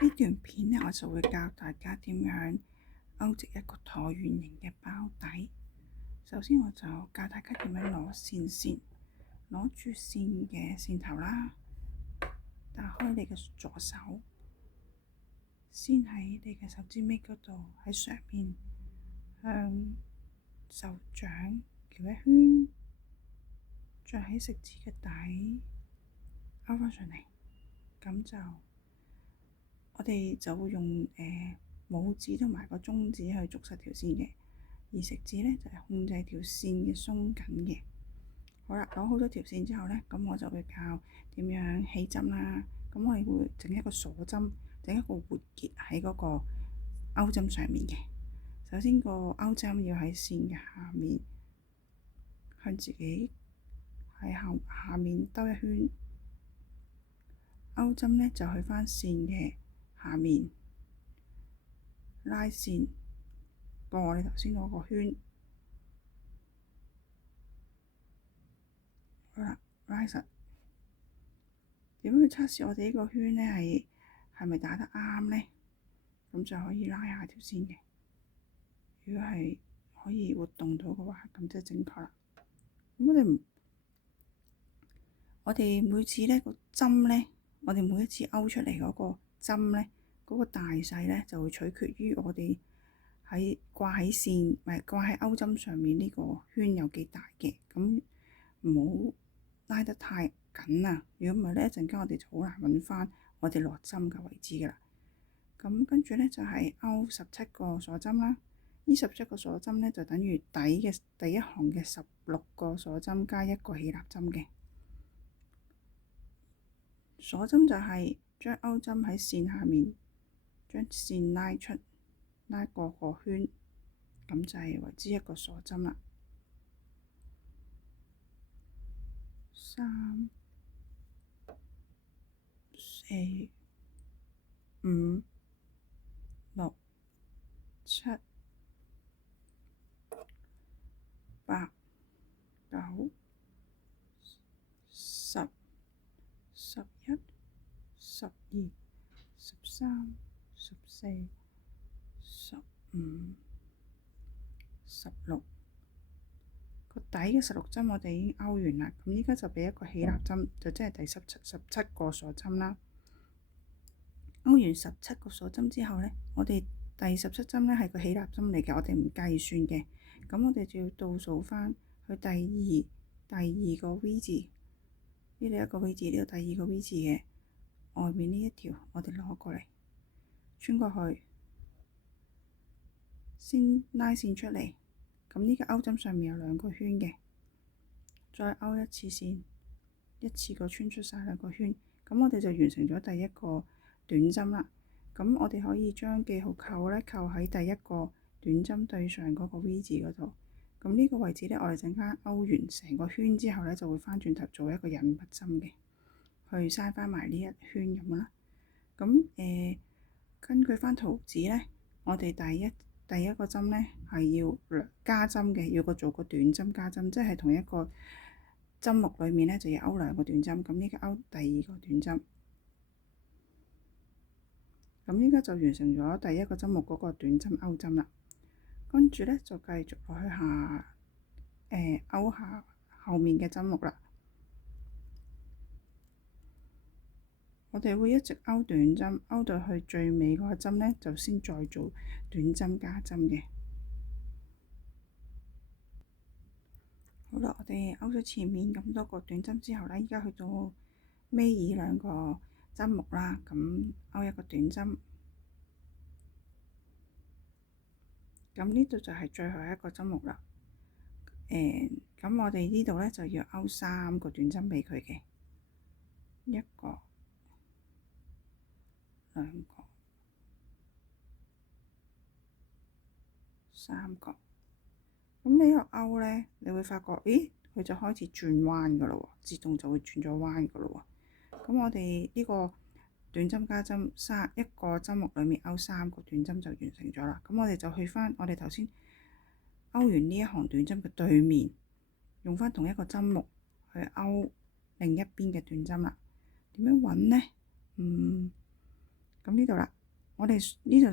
呢段片呢，我就會教大家點樣勾織一個橢圓形嘅包底。首先我就教大家點樣攞線先，攞住線嘅線頭啦，打開你嘅左手，先喺你嘅手指尾嗰度喺上面向手掌繞一圈，再喺食指嘅底勾返上嚟，咁就我哋就會用拇指同埋個中指去捉實條線嘅，而食指呢就係控制條線嘅鬆緊嘅。好啦，攞好咗條線之後呢，咁我就會教點樣起針啦。咁我哋會整一個鎖針，整一個活結喺嗰個勾針上面嘅。首先個勾針要喺線嘅下面，向自己喺下面兜一圈。勾針呢就去返線嘅下面拉線過我哋頭先嗰個圈。好啦，拉實。點樣去測試我哋呢個圈呢係咪打得啱呢？咁就可以拉下條線嘅。如果係可以活動到嘅話，咁就正確啦。咁我哋每次呢個針呢，我哋每一次勾出嚟嗰個針呢，嗰個大細呢就會取決於我哋掛喺線，唔係掛喺勾針上面呢個圈有幾大嘅。咁唔好拉得太緊啊！如果唔係呢，一陣間我哋就好難揾翻我哋落針嘅位置噶啦。咁跟住呢，就係勾17個鎖針啦。呢17個鎖針呢，就等於底嘅第一行嘅16個鎖針加一個起立針嘅。鎖針就係將勾針喺線下面，將線拉出，拉過個圈，咁就係為之一個鎖針啦。3、4、5、6、7、8、9、10、11、12、13、14、15、16。個底嘅16針我哋已經勾完啦，咁依家就畀一個起立針，就即係第17個鎖針啦。勾完17個鎖針之後呢，我哋第17針呢係個起立針嚟嘅，我哋唔計算嘅。咁我哋就要倒數返去第二個 V 字，呢度一個 V 字，呢度第二個 V 字嘅外面呢一條，我哋攞過嚟穿過去，先拉線出嚟。咁呢個勾針上面有2個圈嘅，再勾一次線，一次過穿出晒2個圈，咁我哋就完成咗第一個短針啦。咁我哋可以將記號扣呢扣喺第一個短針對上嗰個 V 字嗰度。咁呢個位置呢，我哋陣間勾完成個圈之後呢，就會返轉頭做一個引拔針嘅，去嘥返埋呢一圈咁啦。咁根據返圖紙呢，我哋第一個針呢係要加針嘅，要做個短針加針，即係同一個針目裡面呢就要勾2個短針。咁呢個勾第2個短針，咁依家就完成咗第一個針目嗰個短針勾針啦。跟住呢，就繼續落去勾下後面嘅針目啦。我哋會一直勾短針，勾到去最尾嗰個針呢，就先再做短針加針嘅。好啦，我哋勾咗前面咁多個短針之後呢，依家去到尾2個針目啦，咁勾一個短針。咁呢度就係最後一個針目啦。咁我哋呢度呢，就要勾3個短針畀佢嘅，1個、2個、3個。咁你一路勾呢，你會發覺，咦，佢就開始轉彎噶啦喎，自動就會轉咗彎噶啦喎。咁我哋呢個短針加針一個針目裡面勾3個短針就完成咗啦。咁我哋就去返我哋頭先勾完呢一行短針嘅對面，用返同一個針目去勾另一邊嘅短針啦。點樣揾呢？咁呢度啦，我哋呢度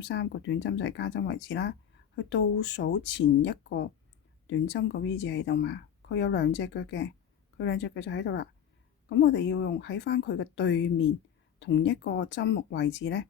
3個短針就係加針位置啦。去倒數前一個短針個 V 字喺度嘛，佢有兩隻腳嘅，佢兩隻腳就喺度啦。咁我哋要用喺翻佢嘅對面同一個針目位置咧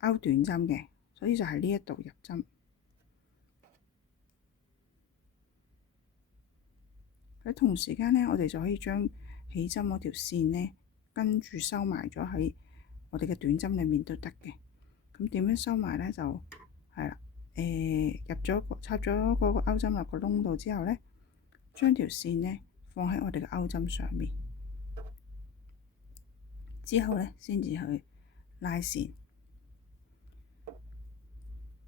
勾短針嘅，所以就喺呢一度入針。喺同時間咧，我哋就可以將起針嗰條線咧跟住收埋咗喺我哋嘅短針裡面都得嘅。咁點樣收埋咧？就係啦，插咗嗰個勾針入個窿度之後咧，將條線咧放喺我哋嘅勾針上面，之後咧先至去拉線。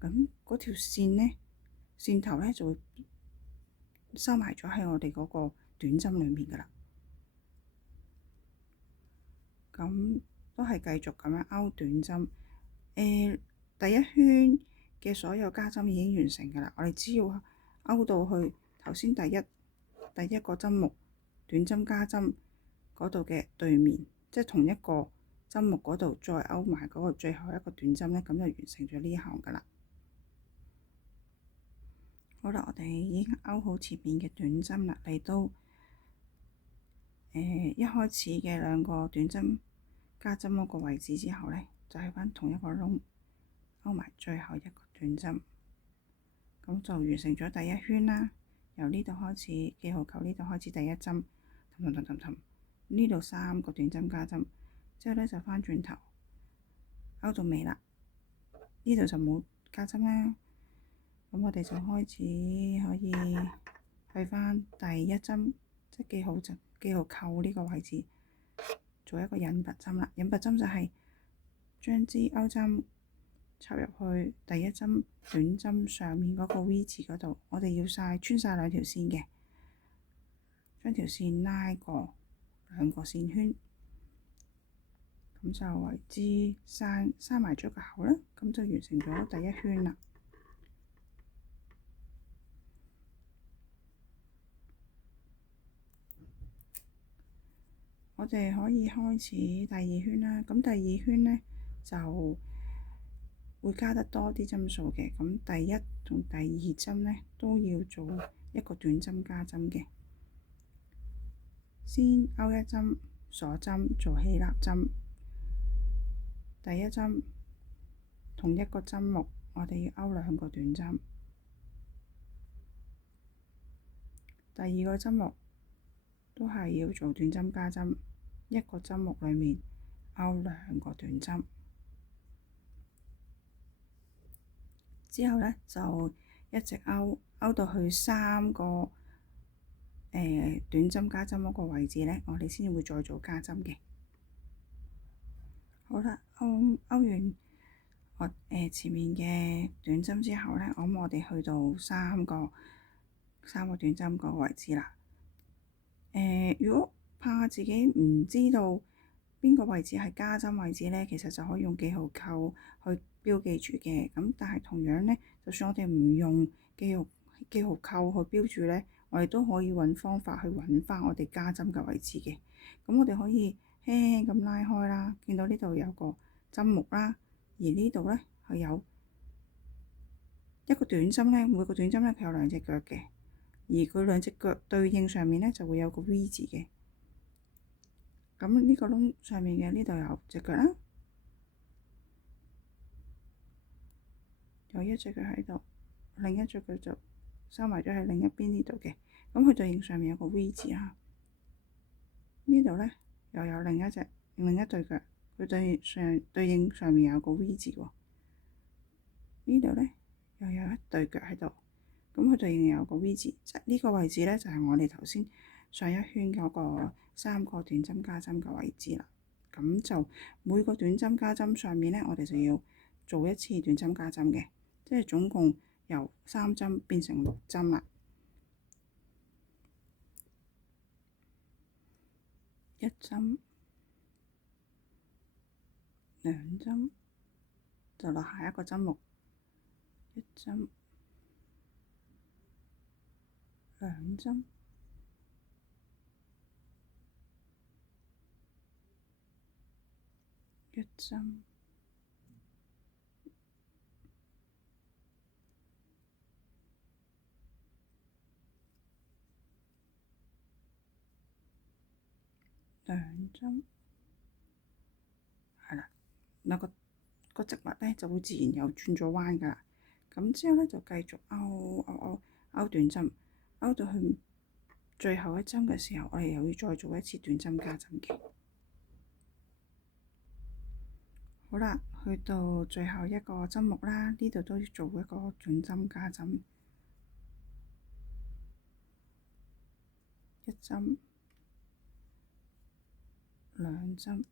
咁嗰條線咧，線頭咧就會收埋咗喺我哋嗰個短針裡面噶啦。咁都係繼續咁樣勾短針。第一圈嘅所有加針已經完成噶啦，我哋只要勾到去頭先第一個針目短針加針嗰度嘅對面，即係同一個針目嗰度再勾埋嗰個最後一個短針咧，咁就完成咗呢一行噶啦。好啦，我哋已經勾好前面嘅短針啦，嚟到一開始嘅兩個短針加針嗰個位置之後咧，就喺翻同一個窿勾埋最後一個短針，咁就完成咗第一圈啦。由呢度開始，記號扣呢度開始第一針，呢度3個短針加針，之後咧就翻轉頭勾到尾啦。呢度就冇加針啦。咁我哋就開始可以去翻第一針，即係記號扣呢個位置做一個引拔針啦。引拔針就係將支勾針插入去第一針短針上面嗰個 V 字嗰度，我哋要穿晒兩條線嘅，將條線拉過2個線圈，咁就為之閂埋咗個口啦。咁就完成咗第一圈啦。我哋可以開始第二圈啦。咁第二圈呢，就會加得多啲針數嘅。咁第一同第二針呢，都要做一個短針加針嘅。先勾一針鎖針做起立針。第一針同一個針目，我哋要勾2個短針。第二個針目都係要做短針加針，一個針目裡面勾2個短針。之後呢，就一直勾到去3個短針加針嗰個位置呢，我哋先會再做加針嘅。好啦，勾完前面嘅短針之後呢，我哋去到3個短針嗰個位置啦。如果怕自己唔知道邊個位置係加針位置呢，其實就可以用記號扣去標記住嘅。咁但係同樣呢，就算我哋唔用記號扣去標注呢，我哋都可以揾方法去揾翻我哋加針嘅位置嘅。咁我哋可以輕輕咁拉開啦，見到呢度有個針目啦，而呢度呢，係有一個短針呢，每個短針呢，佢有2隻腳嘅，而佢2隻腳對應上面呢，就會有個 V 字嘅。咁呢個窿上面嘅呢度有隻腳啦，有一隻腳喺度，另一隻腳就收埋咗喺另一邊呢度嘅。咁佢對應上面有個 V 字啊，呢度呢，又有另一對腳，佢對應上面有個 V 字喎。呢度呢，又有一對腳喺度，咁佢對應有個 V 字，呢個位置呢，就係我哋頭先上一圈嗰個3個短針加針嘅位置啦。咁就每個短針加針上面呢，我哋就要做一次短針加針嘅，即係總共由3針變成6針啦。1針、2針，就落下一個針目，1針、2針、一針，兩針，係啦，嗱個植物咧就會自然又轉咗彎㗎啦。咁之後咧就繼續勾短針，勾到去最後一針嘅時候，我哋又要再做一次短針加針嘅。好啦，去到最後一個針目啦，呢度都要做一個短針加針，一針，兩針。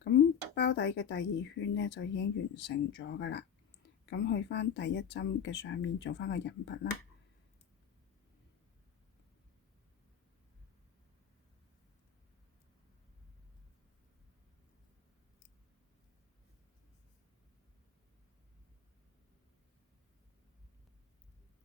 咁包底嘅第二圈呢，就已經完成咗㗎啦。咁去返第一針嘅上面做返個引拔啦。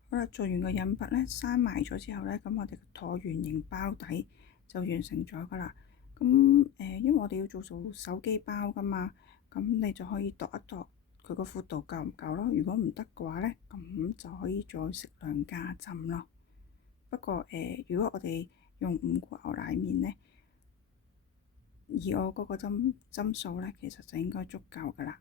好啦，做完個引拔咧，閂埋咗之後咧，咁我哋橢圓形包底就完成咗㗎啦。咁因為我哋要做手機包㗎嘛，咁你就可以度一度佢個闊度夠唔夠咯。如果唔得嘅話咧，咁就可以再適量加針咯。不過如果我哋用5股牛奶麵咧，以我嗰個針數咧，其實就應該足夠㗎啦。